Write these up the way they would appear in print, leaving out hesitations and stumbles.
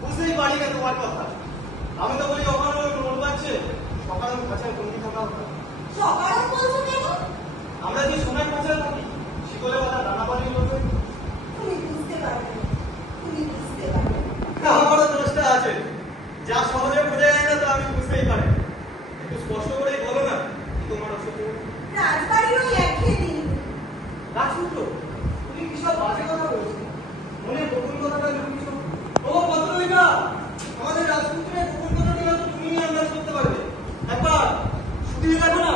বুঝতেই পারি না তোমার কথা। আমি তো বলি ওখানে মন পাচ্ছে সকালে খাঁচায় বন্দি থাকা। সকালে বলছো কেন? আমরা যে সোনার খাঁচায় থাকি শিকলে বাঁধা রান্না বাড়ির লোক। তুমি বুঝতে পারবে, তুমি বুঝতে পারবে। আমারও দোষটা আছে, যা সহজে বোঝা যায় না তা আমি বুঝতেই পারি। একটু স্পষ্ট করেই বলো না তোমার অসুখ। রাজবাড়ির ওই একঘেয়ে দিন। রাজপুত্র, তুমি কি সব বাজে কথা বলছো? মনে গোপন কথাটা লুকিয়েছো। ও পত্রলিকা, আমাদের রাজপুত্রের গোপন কথাটি হয়তো তুমি আন্দাজ করতে পারবে। একবার শুধিয়ে দেখো না।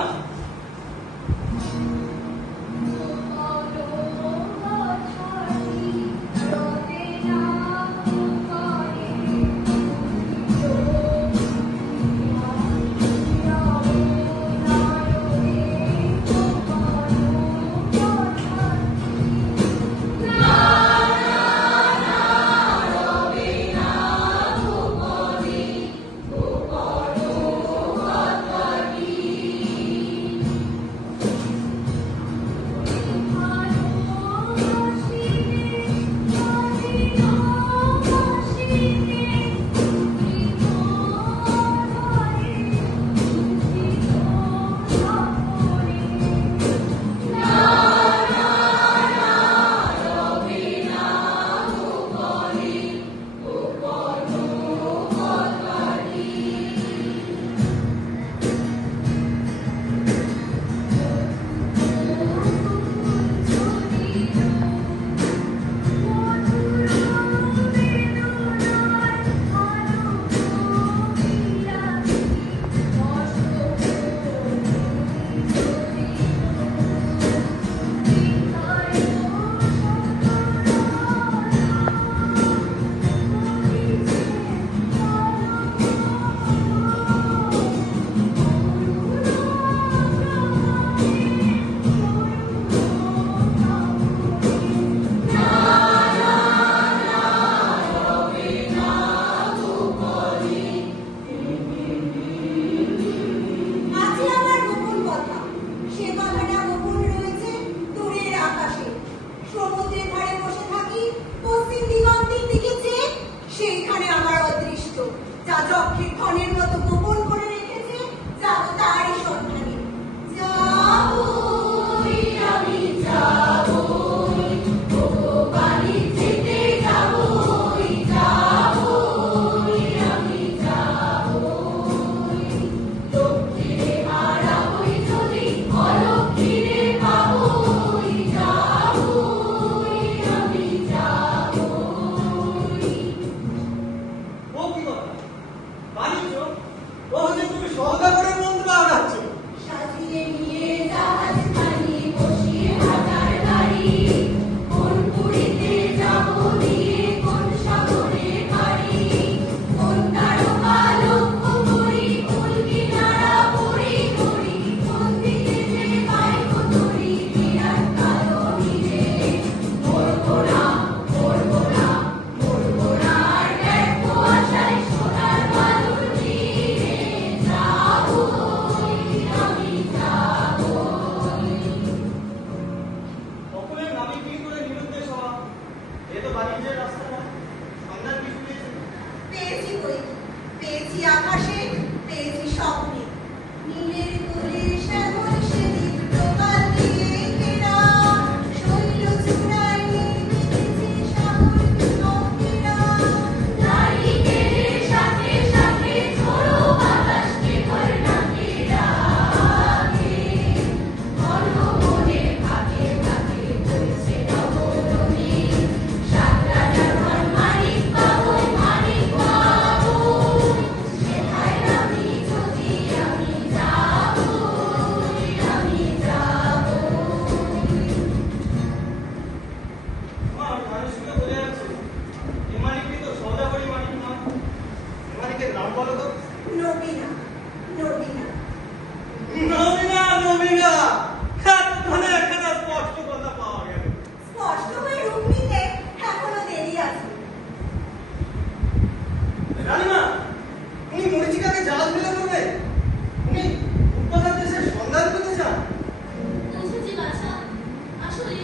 আসলে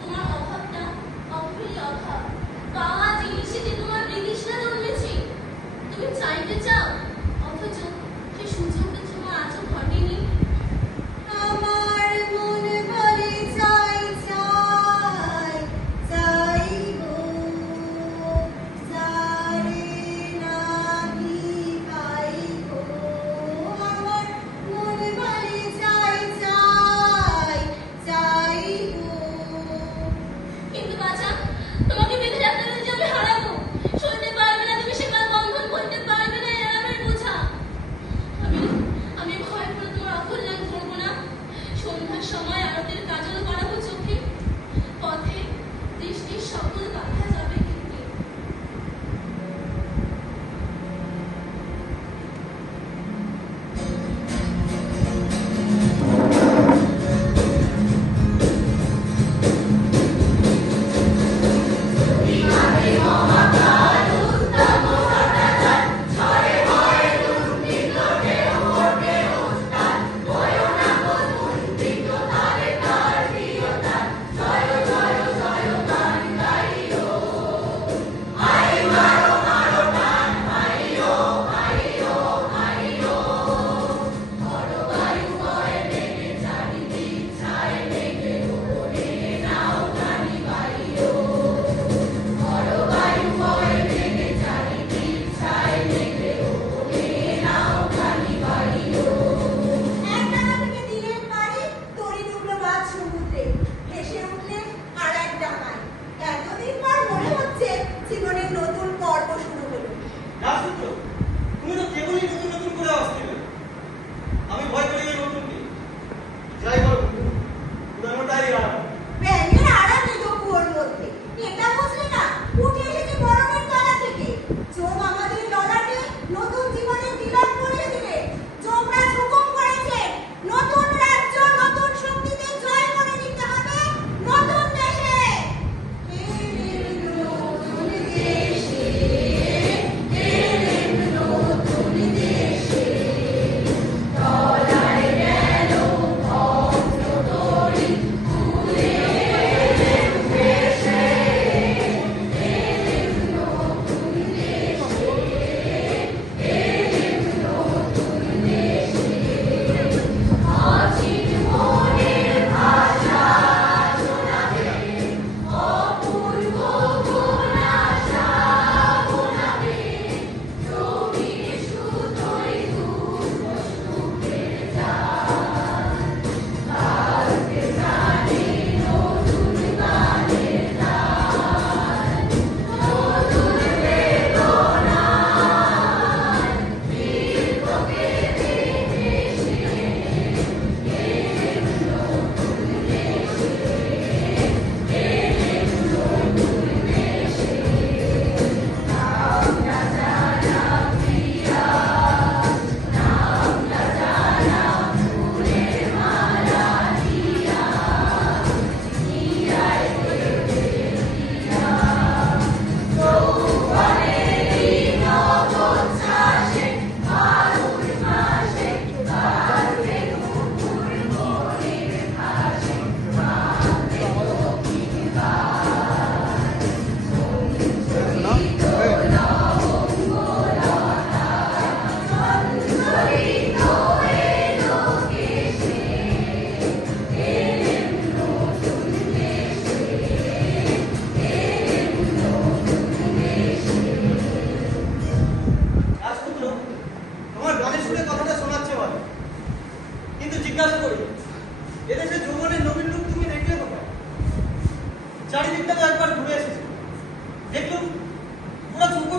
তোমার অভাবটা অভাবেরই অভাব। পাওয়া জিনিসে যে তোমার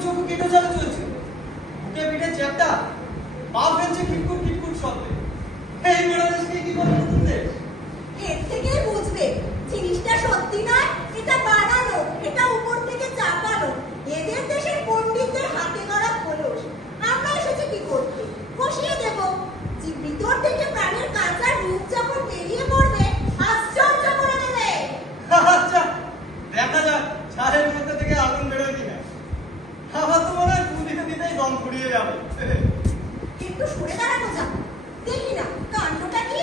চক্ষু কেটে চালে চলছে, বুকে পিঠে চ্যাপটা, পা ফেলছে খিটকুট খিটকুট শব্দে। এই গোড়া দেশকে কি করে নতুন দেশ? এর থেকেই বুঝবে জিনিসটা সত্যি নয়, এটা বানানো, এটা উপর থেকে চাপানো। এদের দেশের পণ্ডিতদের হাতে গড়া খোলস। আমরা এসেছি কি করতে? বসিয়ে দেব। যে ভিতর থেকে প্রাণের কাঁচা রূপ যখন বেরিয়ে পড়বে, আশ্চর্য করে দেবে। আচ্ছা, দেখা যাক ছায়ের মধ্যে থেকে আগুন বেরোয় কিনা। আমার তো মনে হয় দিতে দিতেই দম ফুরিয়ে যাবে। একটু সরে দাঁড়ানো যাক, দেখি না কাণ্ডটা কি।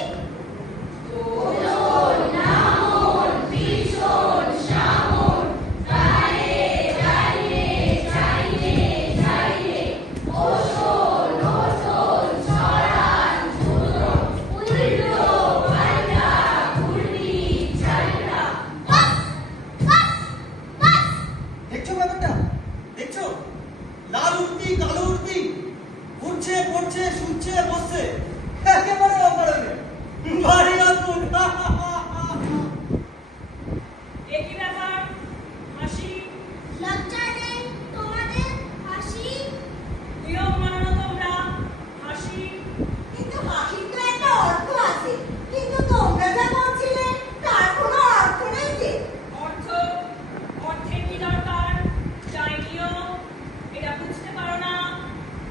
দেখছো ব্যাপারটা? দেখছো? লাল উঠতি কালো উঠতি, উঠছে পড়ছে শুচ্ছে বসছে, একেবারে অপরাধে ভারী আগুন। একই ব্যাপার, হাসি, লজ্জা নেই তোমাদের? হাসি? নিয়ম মানো না তোমরা, হাসি। কিন্তু হাসির তো একটা অর্থ আছে, কিন্তু তোমরা যা বলছিলে তার কোনো অর্থ নেই যে। অর্থ, অর্থের কি দরকার? চাই নিয়ম, এটা বুঝতে পারো না?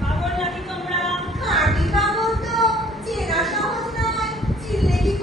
পাগল নাকি তোমরা? খাঁটি পাগল তো চেনা সহজ নয়, চিনলে কি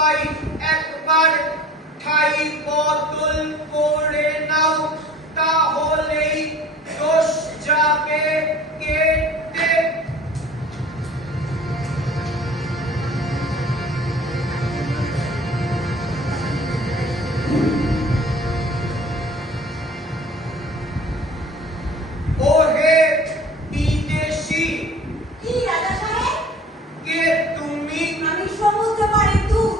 সবাই একবার ঠাই বদল করে নাও, তাহলেই দোষ যাবে কেটে। ওহে বিদেশি, কি রাজা সাহেব? কে তুমি? আমি সমুদ্র পাড়ের দূত।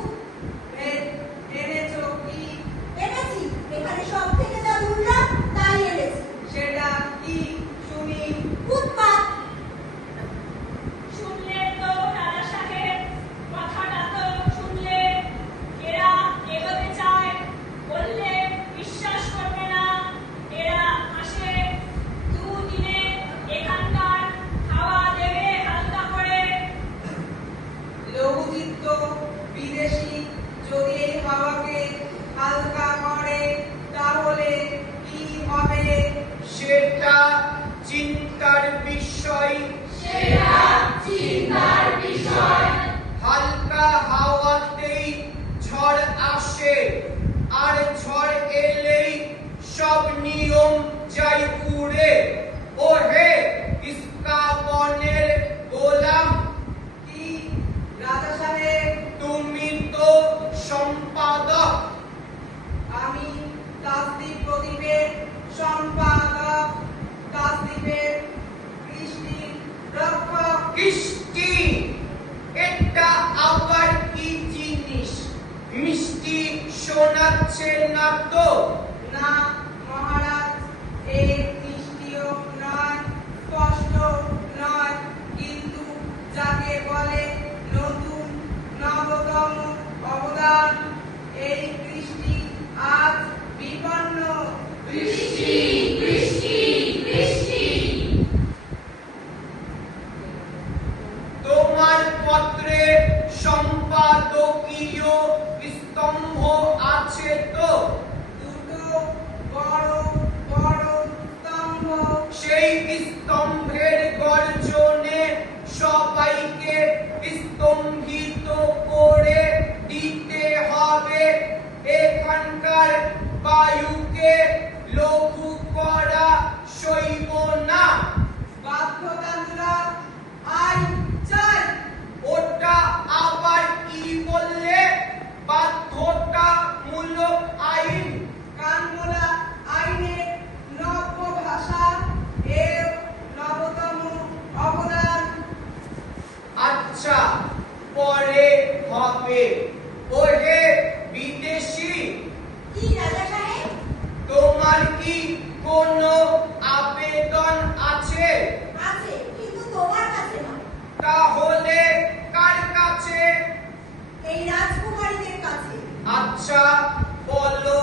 এনেছো কি? এনেছি, এখানে সব থেকে যা দুর্লভ তাই এনেছি। সেটা কি শুনি? উৎপাত। শুনলে তো রাজা সাহেব, কথাটা তো শুনলে। এরা এগোতে চায়, বললে বিশ্বাস করবে না। এরা আসে, দুদিনে এখানকার খাওয়া দেবে হালকা করে। লঘুচিত্ত বিদেশি যদি এই হাওয়াকে হালকা করে তাহলে কি হবে? সেটা চিন্তার বিষয়। হালকা হাওয়াতেই ঝড় আসে, আর ঝড় এলেই সব নিয়ম যাই উড়ে। ওহে ইস্কাবনের গোলাম, কি রাজা সাহেব? তুমি তো সম্পাদক। আমি তাসদ্বীপ প্রদীপের সম্পাদক, তাসদ্বীপের কৃষ্টি রক্ষক। কৃষ্টি, এটা আবার কি জিনিস? মিষ্টি শোনাচ্ছে না তো? না মহারাজ, এই মিষ্টিও নয়, স্পষ্ট নয়, কিন্তু যাকে বলে নতুন নবতম অবদান, এই কৃষ্টি আজ বিপন্ন। তোমার পত্রে সম্পাদকীয় স্তম্ভ আছে তো? দুটো বড় বড় স্তম্ভ। সেই স্তম্ভের গর্জনে সবাইকে স্তম্ভিত করে দিতে হবে। এখানকার বায়ুকে লঘু করা সইব না। বাধ্যতামূলক আইন চাই। ওটা আবার কি বললে? বাধ্যতামূলক আইন? কানমোলা আইনের নব্য ভাষা এর নবতম অবদান। আচ্ছা, পরে হবে। ওহে বিদেশি, কি রাজা সাহেব? তোমার কি কোনো আবেদন আছে? আছে, কিন্তু তোমার কাছে নয়, তাহলে কার কাছে? এই রাজকুমারীদের কাছে। আচ্ছা, বলো।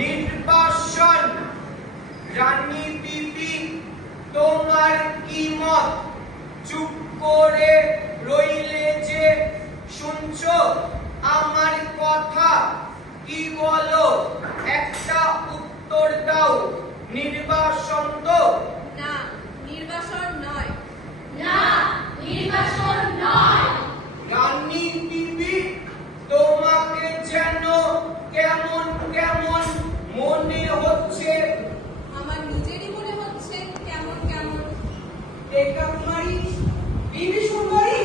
নির্বাসন। রানী বিবি, তোমার কি মত? চুপ করে রইলে যে শুনছো আমার কথা, কি বলো একটা উত্তর দাও, নির্বাসন তো? না, নির্বাসন নয়। না, নির্বাসন নয়। রানী বিবি, তোমাকে যেন কেমন কেমন মনে হচ্ছে। আমার নিজেরই মনে হচ্ছে কেমন কেমন। রেখা কুমারী, বিবি সুন্দরী,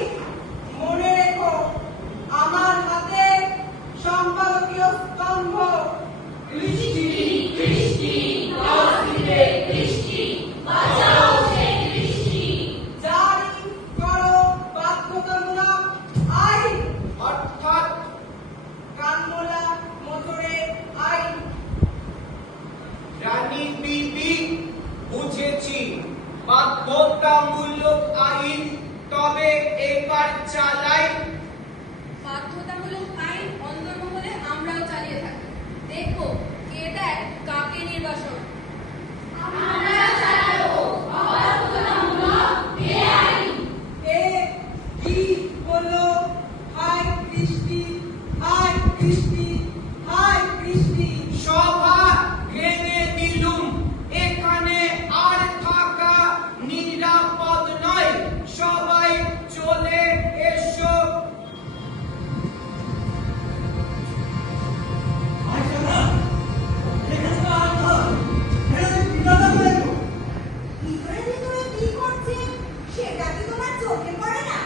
মনে রেখো আমার হাতে সম্পাদকীয় স্তম্ভ। কৃষ্টি, কৃষ্টি, অস্থিরে কৃষ্টি, বাঁচাও সেই কৃষ্টি। জারি করো বাধ্যতামূলক আইন, অর্থাৎ কানমোলা মোটরে আইন। রানী বিবি, বুঝেছি বাধ্যতামূলক আইন, তবে এবার চালাই। বাধ্যতামূলক আইন অন্দরমহলে আমরাও চালিয়ে থাকি। দেখো কে দেয় কাকে নির্বাসন। আমরা চালাবো অবাধ্যতামূলক বেআইন। এ কি হলো? হায় কৃষ্টি, হায় কৃষ্টি, হায় কৃষ্টি। সভা ভেঙে দিলুম, এখানে আর থাকা নিরাপদ নয়, সবাই চলে এসো। ভিতরে ভিতরে কি করছে সেটা কি তোমার চোখে পড়ে না?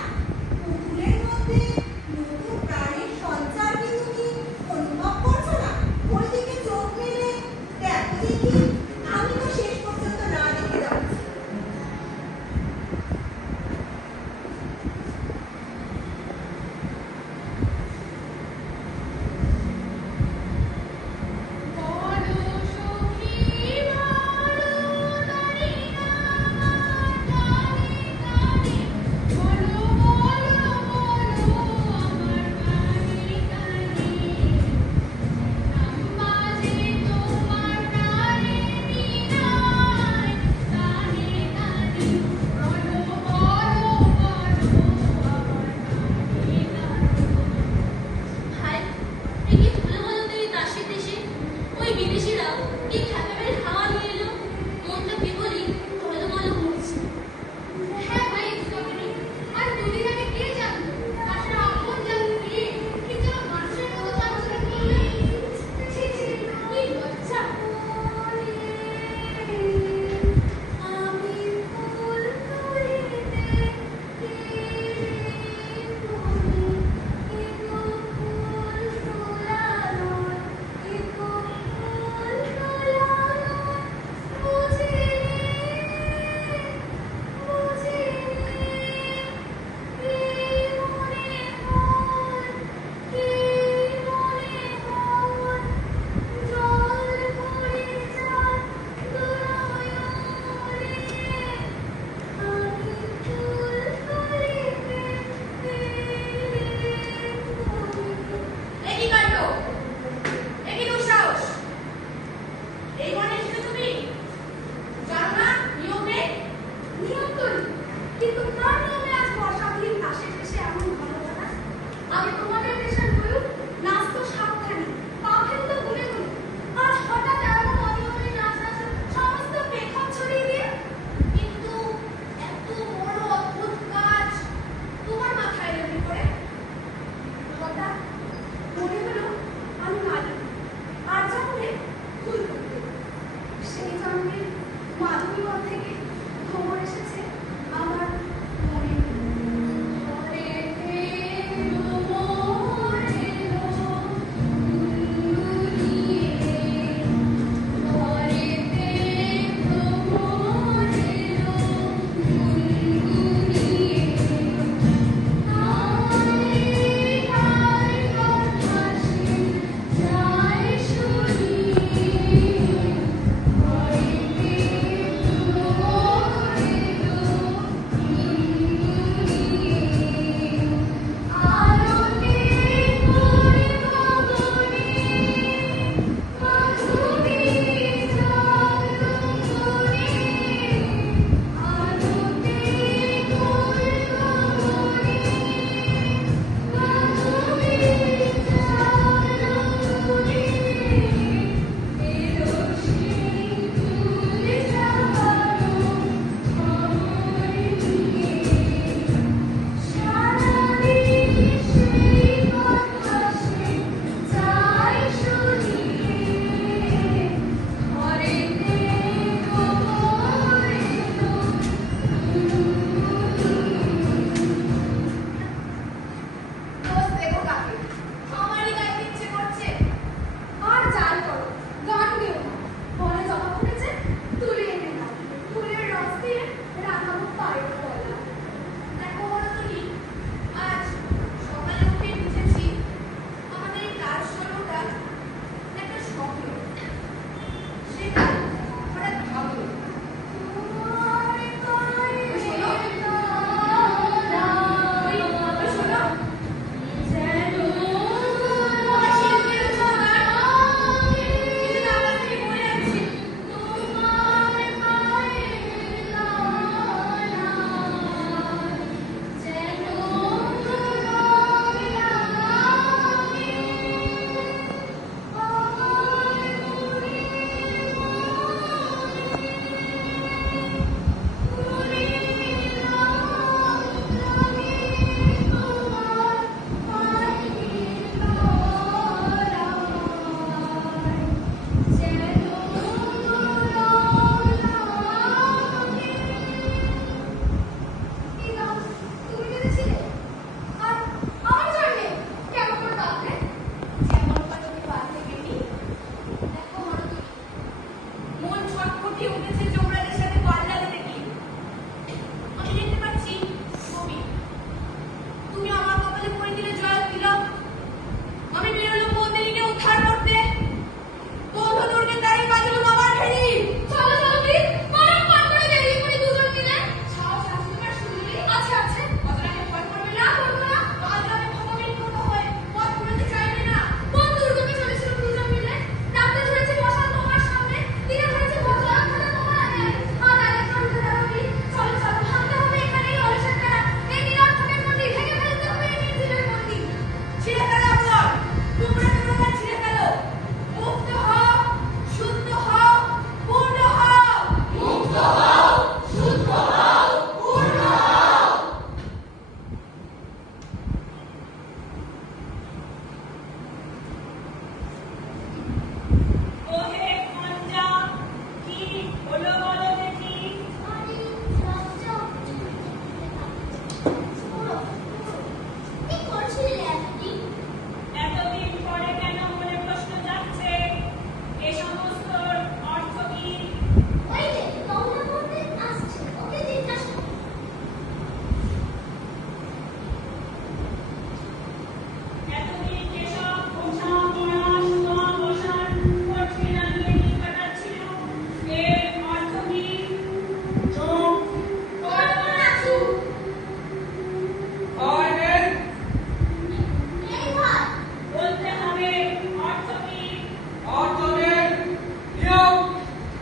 পুতুলের মধ্যে নতুন প্রাণের সঞ্চার কি তুমি অনুভব করছো না? ওইদিকে চোখ মেলে দেখো দেখি, আমি তো শেষ পর্যন্ত না দেখে যাচ্ছি। বড় সখী বড় নারী আমার কানে কানে, বলো বলো বলো আমার কানে কানে। নাম বাজে তোমার কানে নিরায়, কানে কানে, বলো বলো বলো আমার কানে কানে। হায়, এ কি ভুলে বলো তুমি কাশি দেশে ওই বিদেশিরা কি খ্যাপামের হাওয়া নিয়ে এলো, মনটা কেবলই টলমল করছে। হ্যাঁ ভাই, সকালে আর দুদিন আগে কে জানতো তাছাড়া আপন জানতো কি যেন মানুষের মতো আচরণ করলে। ছি ছি, কি লজ্জা। আমি ফুল তুলিতে একই কাণ্ড, একই দুঃসাহস। এই বনে এসেছো তুমি? জানো না নিয়ম নেই? নিয়ম করি, কিন্তু কার নিয়মে আজ বর্ষাবলীর পাশে এসে এমন ভালো জানা? আগে তোমাদের দেশের বলুক নাচ তো সাবধানে, পা ফেলতে ভুলে গেল। আজ হঠাৎ এমন অনিয়মে নাচ নাচ সমস্ত পেখম ছড়িয়ে দিয়ে। কিন্তু এত বড় অদ্ভুত কাজ তোমার মাথায় এলো কি করে? হঠাৎ মনে হলো আমি মালি আর জন্মে ভুল করতে। সেই জন্মে মাধবীবন থেকে খবর এসেছে আমার মনে। ঘরেতে মোর এলো গুনগুনিয়ে, ঘরেতে মোর এলো গুনগুনিয়ে। হায় হায় কথা সে যায় শুনিয়ে, ঘরেতে মোর এলো বলো বলো দেখি। আমি লজ্জা কি করছিলে আপনি? এতদিন পরে কেন মনে প্রশ্ন যাচ্ছে? এ সমস্ত অর্থ কি? ওই যে তোমরা বলতে আসছে, ওকে জিজ্ঞাসা করো। এতদিন যেসব পোষা পড়া শোয়া বসার কঠিনা নিয়ে দিন কাটাচ্ছিল, এর অর্থ কি? চুপ। করবো না চুপ। হয় নেই। এই ঘর বলতে হবে অর্থ কি? অর্থের নিয়ম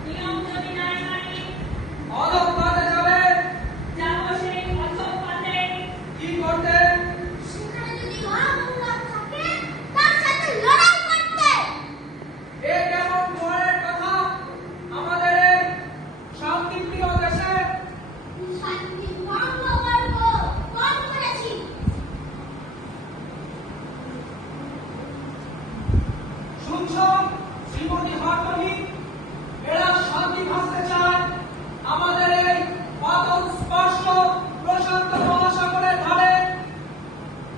নিয়ম যদি নাই মানি, অধঃপাতে যাবে। যাবো সেই অধঃপাতে। কি করতে? সেখানে যদি মহামূল্য থাকে তার সাথে লড়াই করতে। এ কেমন ঘরের কথা? আমাদের এই শান্তিপ্রিয় দেশে শান্তি ভঙ্গ করবো, কম করেছি। শুনছ শ্রীমতী হাটনি, এরা শান্তি ভাসতে চায় আমাদের এই পাতল স্পর্শ প্রশান্ত মহাসাগরের ধারে।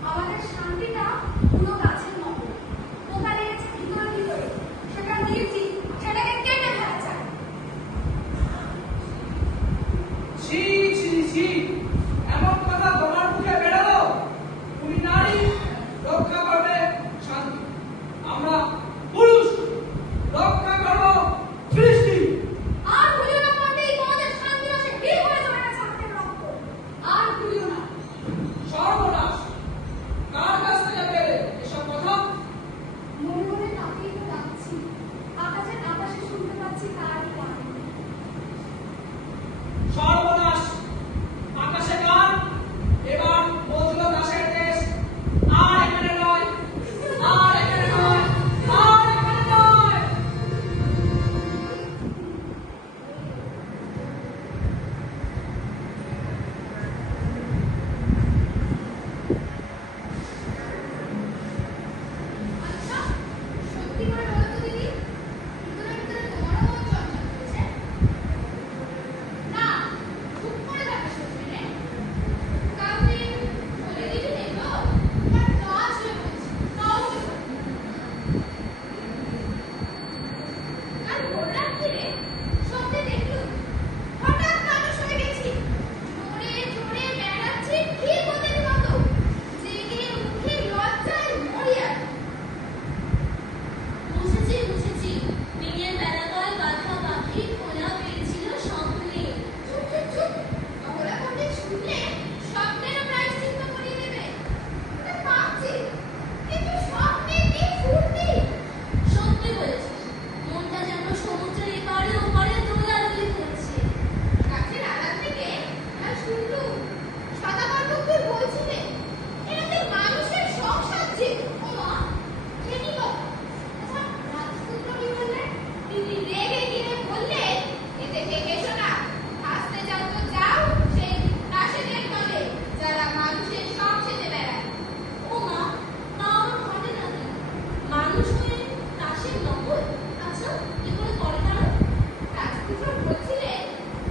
আমাদের শান্তিটা পুরো গাছের মতো, পোকা লেগেছে ভিতরে ভিতরে, সেটা নিয়েছি, সেটাকে কেটে ফেলা চাই। ছি ছি ছি, এমন কথা তোমার মুখে বেরোলো? তুমি নারী, রক্ষা করবে শান্তি। আমরা পুরুষ, রক্ষা করবো সৃষ্টি। আর ভুলিও না পড়তেই তোমাদের শান্তি রসে ভিড় হয়ে যাবে না ছাত্রের রক্ত। আর ভুলিও না। সর্বনাশ! কার কাছ থেকে পেলে এসব কথা? মনে মনে তাকেই তো ডাকছি, আকাশে শুনতে পাচ্ছি তারই গান। সর্বনাশ! আকাশে গান, এবার বজল দাসের দেশ। আর এখানে নয়, আর এখানে নয়, আর এখানে নয়। আচ্ছা, সত্যি করে বলো তো দিদি, ভিতরে ভিতরে তোমারও মন চঞ্চল হয়েছে? না, চুপ করে থাকা সত্যি রে। কাউকে বলে দিবি নে তো? তার কাজ হয়ে বলছি, কাউকে বলবি না। কাল ভোর রাত্রিরে স্বপ্নে দেখলুম, হঠাৎ মানুষ হয়ে গেছি। জোরে জোরে বেড়াচ্ছি ঠিক ওদের মতো। জেগে উঠে লজ্জায় মরি আর। বুঝেছি দিনের বেলাকার বাঁধা পাখি খোলা পেয়েছিল স্বপ্নে। চুপ চুপ চুপ, ওরা বলতে শুনলে স্বপ্নেরও প্রায়শ্চিত্ত করিয়ে দেবে। ওটা ভাবছি, কিন্তু স্বপ্নে কি ফুর্তি। সত্যি বলেছিস, মনটা যেন সমুদ্রের এপারে ওপারে দোলাদুলি করছে। গাছের আড়াল থেকে আর শুনলুম সদাগর বকুল বলছিলেন, এটাতে মানুষের সংসার যে। ও মা, সে কি কথা? আচ্ছা, রাজপুত্র কি বললেন? তিনি রেগে গিয়ে বললেন, এতে এসো না, আসতে যাও তো যাও সেই দাসীদের দলে, যারা মানুষের সব সেজে বেড়ায়। ও মা, তা আমার ঘটে না কেন? মানুষ হয়ে দাসের নকল? আচ্ছা, কি করে করে তারা? রাজপুত্র বলছিলেন,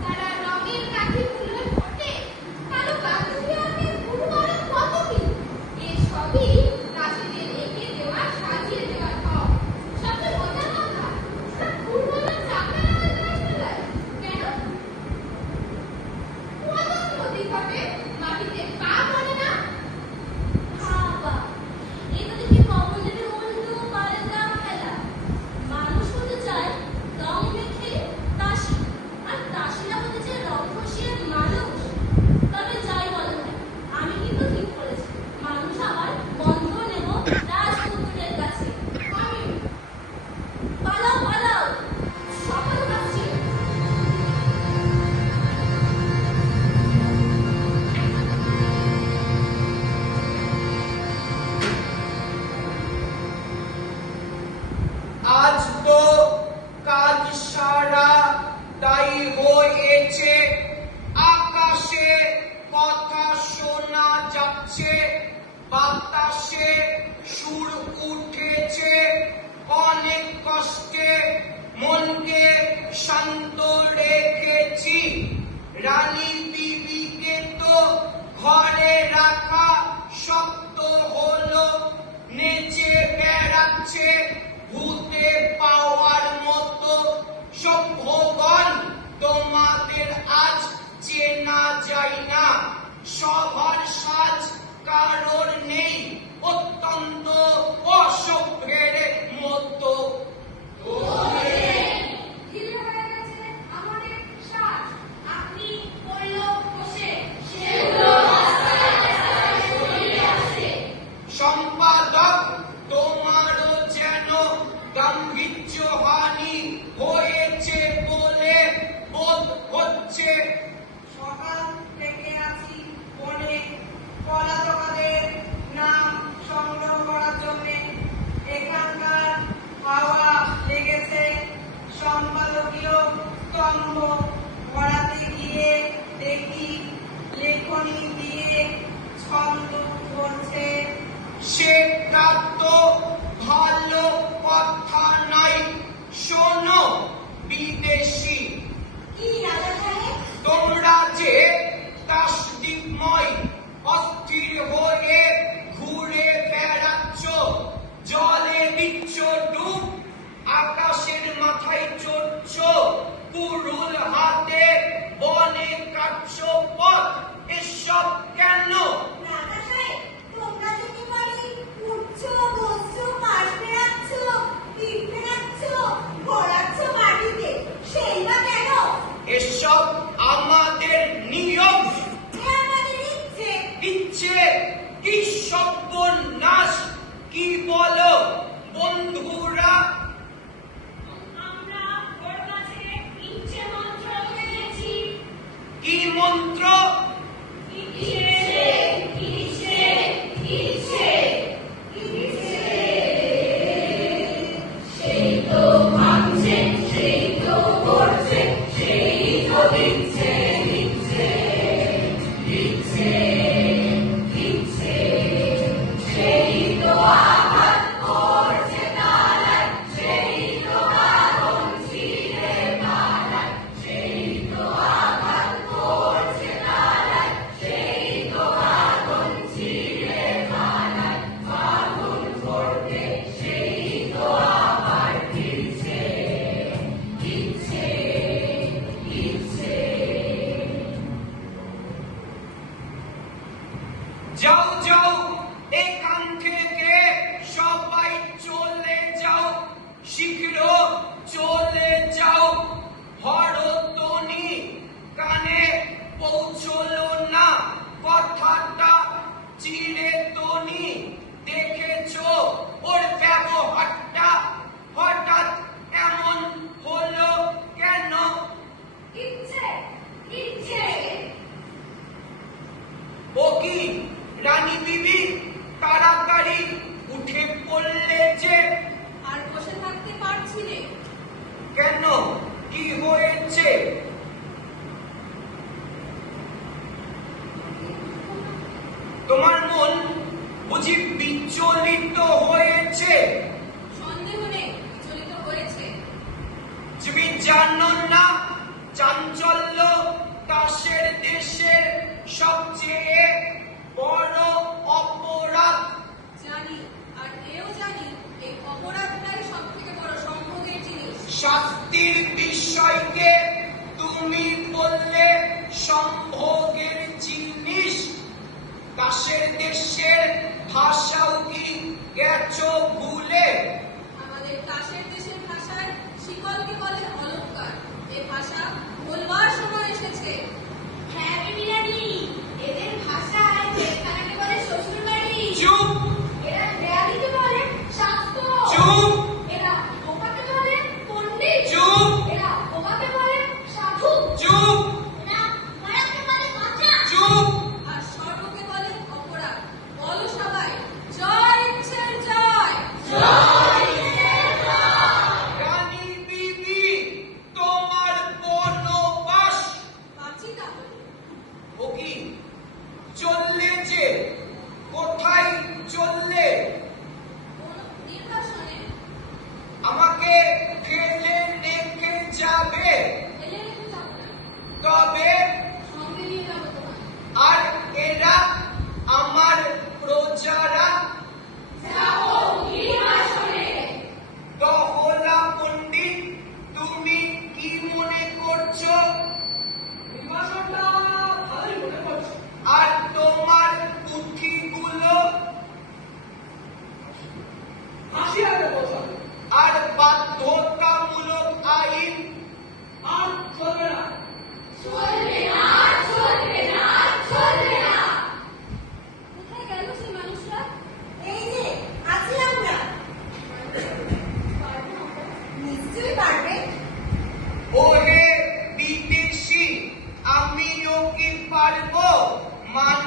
তারা রঙের কাঠি ফুলের ফোটে, কালো গাছুরিয়াকে গুরুবরণ কত কি, এ সবই দাসীদের এঁকে দেওয়া সাজিয়ে দেওয়া ঢং। সবচেয়ে মজার কথা, ওরা গুরুবরণ চাকরা নামের কাজ ফেলায়। কেন? কদম নদী ঘটে, মাটিতে পা পড়ে না। বাবা, এ তো দেখি কমলের মন্ডু পাল্টা খেলা। মানুষ হতে চায় রং মেখে দাসী, আর দাসীরা হতে চায় রং ঘষিয়ে মানুষ। তবে যাই বলো না, আমি কিন্তু ঠিক করেছি, মানুষ আবার বন্ধ নেব রাজপুত্রের কাছে। আমি পালাও পালাও, শপথ খাচ্ছি। আজ তো কাজ সারা, তাই হয়েছে আকাশে কথা শোনা যাচ্ছে, বাতাসে সুর উঠেছে, অনেক কষ্টে মনকে শান্ত রেখেছি। রানী বিবিকে তো ঘরে রাখা শক্ত হলো, নেচে বেড়াচ্ছে ভূতে পাওয়ার মতো। সভ্যগণ, তোমাদের আজ চেনা যায় না, সবার সাজ কারোর নেই, অত্যন্ত অসভ্যের মতো। ঢিলে হয়ে গেছে আমাদের শ্বাস। আপনি পড়ল বসে, সম্পাদক, তোমারও যেন গাম্ভীর্যহানি হয়েছে বলে বোধ হচ্ছে। সকাল থেকে আছি বনে পলাতকাদের নাম সংগ্রহ করার জন্য। এখানকার হাওয়া লেগেছে সম্পাদকীয় স্তম্ভ ভরাতে গিয়ে দেখি লেখনী দিয়ে ছন্দ করছে। সেটা তো ভালো কথা নয়। শোনো বিদেশি, কি রাজা সাহেব? তোমরা যে তাসদিকময় অস্থির হয়ে ঘুরে বেড়াচ্ছ, জলে দিচ্ছ ডুব, আকাশের মাথায় চড়ছ কুড়ুল হাতে, বনে কাটছ পথ, এসব কেন? রাজা সাহেব, তোমরা যে কেবলই উঠছো, বসছো, পাশ ফেরাচ্ছ, পিঠ ফেরাচ্ছ, ঘোরাচ্ছ মাটিতে, সেই বা কেন? এসব আমাদের নিয়ম। এ আমাদের ইচ্ছে। ইচ্ছে কি সর্বনাশ! কি বলো বন্ধুরা? আমরা ওর কাছে ইচ্ছে মন্ত্র পেয়েছি। কি মন্ত্র? যাও যাও, এখান থেকে সবাই চলে যাও, শীঘ্র চলে যাও। হরতনি কানে পৌঁছলো না কথাটা, চিরতনি দেখেছো ওর ব্যবহারটা, হঠাৎ এমন হলো কেন? ইচ্ছে, ইচ্ছে। ও কি রানী বিবি, তাড়াতাড়ি উঠে পড়লে যে? আর বসে থাকতে পারছি নে। কেন, কি হয়েছে? তোমার মন বুঝি বিচলিত হয়েছে? সন্দেহ নেই, বিচলিত হয়েছে। তুমি জানো না চাঞ্চল্য দাসের দেশের সবচেয়ে বড় অপরাধ? জানি, আর এও জানি এই অপরাধটাই সব থেকে বড় সম্ভোগের জিনিস। শাস্তির বিষয়কে তুমি বললে সম্ভোগের জিনিস। দাসের দেশের ভাষাও কি গেছো ভুলে? আমাদের দাসের দেশের ভাষায় শিকলকে বলে অলংকার। এ ভাষা বলবার সময় এসেছে। হ্যাঁ বিবিরানি, এদের ভাষায় জেলখানাকে বলে শ্বশুরবাড়ি। চুপ এরা দেয়ালিকে বলে শাস্ত্র। চুপ এরা বোকাকে বলে পণ্ডিত। চুপ এরা বোকাকে বলে সাধু। চুপ এরা মরাকে বলে বাঁচা। চুপ। আর স্বর্গকে বলে অপরাধ। বলো সবাই, জয় ইচ্ছের জয়। রানী বিবি, তোমার বনবাস। বাঁচি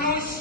মানুষ